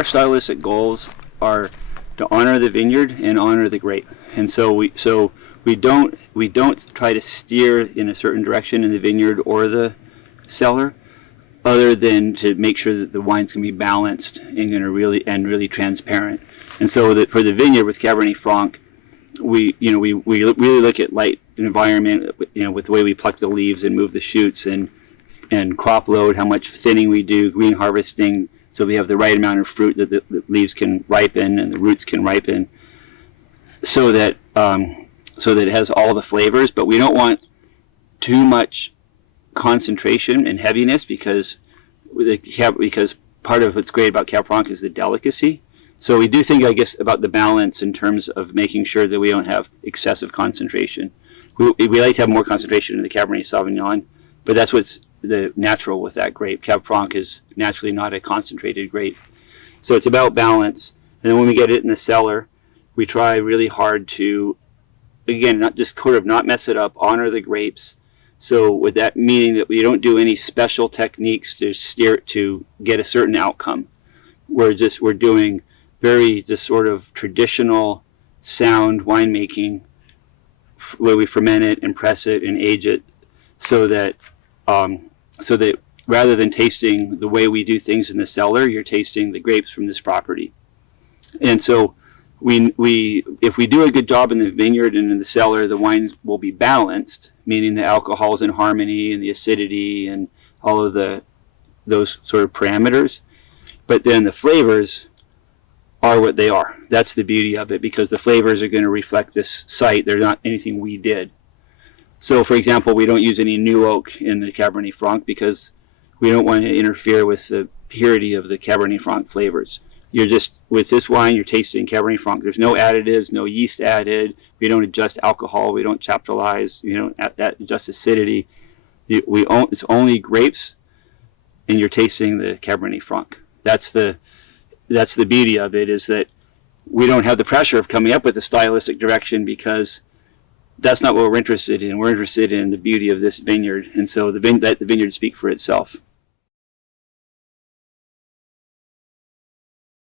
our stylistic goals are to honor the vineyard and honor the grape, and so we don't try to steer in a certain direction in the vineyard or the cellar, other than to make sure that the wine's going to be balanced and really transparent. And so that for the vineyard with Cabernet Franc, we really look at light environment, with the way we pluck the leaves and move the shoots, and crop load, how much thinning we do, green harvesting, so we have the right amount of fruit that the leaves can ripen and the roots can ripen, so that it has all the flavors. But we don't want too much concentration and heaviness, because part of what's great about Cab Franc is the delicacy. So we do think, I guess, about the balance in terms of making sure that we don't have excessive concentration. We like to have more concentration in the Cabernet Sauvignon, but that's what's the natural with that grape. Cab Franc is naturally not a concentrated grape. So it's about balance. And then when we get it in the cellar, we try really hard to, again, not mess it up, honor the grapes. So with that meaning that we don't do any special techniques to steer it to get a certain outcome. We're doing very just sort of traditional sound winemaking, where we ferment it and press it and age it, so that rather than tasting the way we do things in the cellar, you're tasting the grapes from this property. And so if we do a good job in the vineyard and in the cellar, the wine will be balanced, meaning the alcohol is in harmony and the acidity and all of those sort of parameters. But then the flavors are what they are. That's the beauty of it, because the flavors are going to reflect this site. They're not anything we did. So, for example, we don't use any new oak in the Cabernet Franc because we don't want to interfere with the purity of the Cabernet Franc flavors. With this wine, you're tasting Cabernet Franc. There's no additives, no yeast added. We don't adjust alcohol. We don't chaptalize. We don't adjust acidity. It's only grapes, and you're tasting the Cabernet Franc. That's the beauty of it, is that we don't have the pressure of coming up with a stylistic direction, because that's not what we're interested in. We're interested in the beauty of this vineyard, and so let the vineyard speak for itself.